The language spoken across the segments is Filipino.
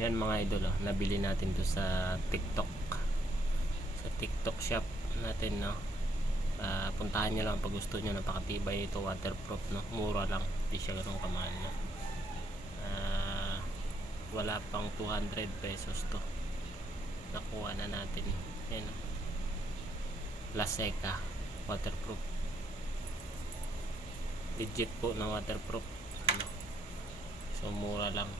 Yan mga idol, nabili natin to sa TikTok, sa TikTok shop natin, no. Puntahan nyo lang pag gusto nyo. Napakatibay ito, waterproof, no. Mura lang, hindi siya ganun kamahal, no. Wala pang 200 pesos to, nakuha na natin. Yan, no. La Seca waterproof, legit po na waterproof, ano. So mura lang.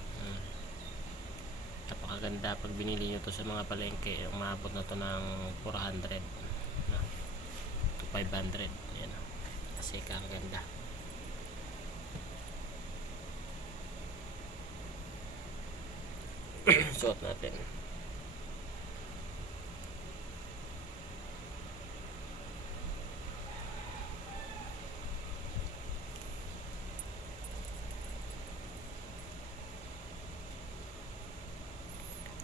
Napakaganda pag binili nyo to sa mga palengke. Umabot na to ng 400 na, to 500. Yan, kasi ang ganda. Suot natin.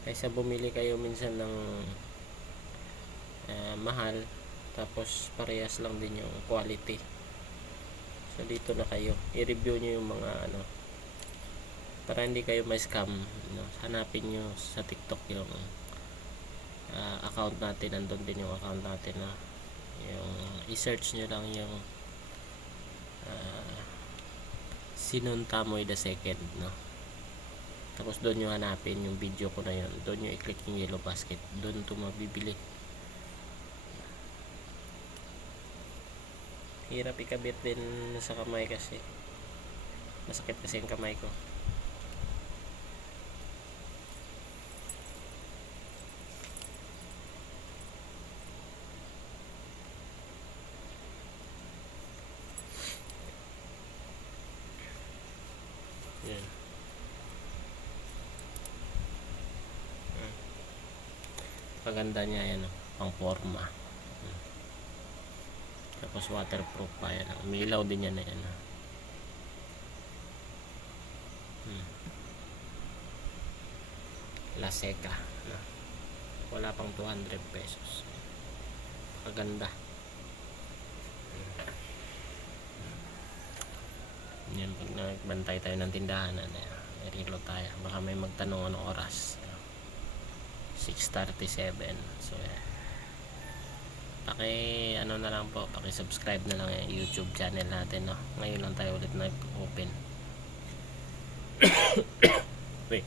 Kaysa bumili kayo minsan ng mahal tapos parehas lang din yung quality, so dito na kayo i-review nyo yung mga ano, para hindi kayo ma-scam, no? Hanapin nyo sa TikTok yung account natin, nandun din yung account natin, no? Yung i-search nyo lang yung Sinon Tamoy the second, no? Tapos doon nyo hanapin yung video ko na yun, doon nyo i-click yung yellow basket, doon ito mabibili. Hirap ikabit din sa kamay kasi masakit kasi yung kamay ko. Yan. Paganda niya yan, pang forma. Tapos waterproof pa yan. Umilaw din yan na yan. La Seca, no? Wala pang 200 pesos. Paganda. Yan, pag nagbantay tayo ng tindahan, reload tayo. Baka may magtanong anong oras. 6:37. So ano na lang po, paki-subscribe na lang yung YouTube channel natin, no. Ngayon lang tayo ulit nag-open. Wait.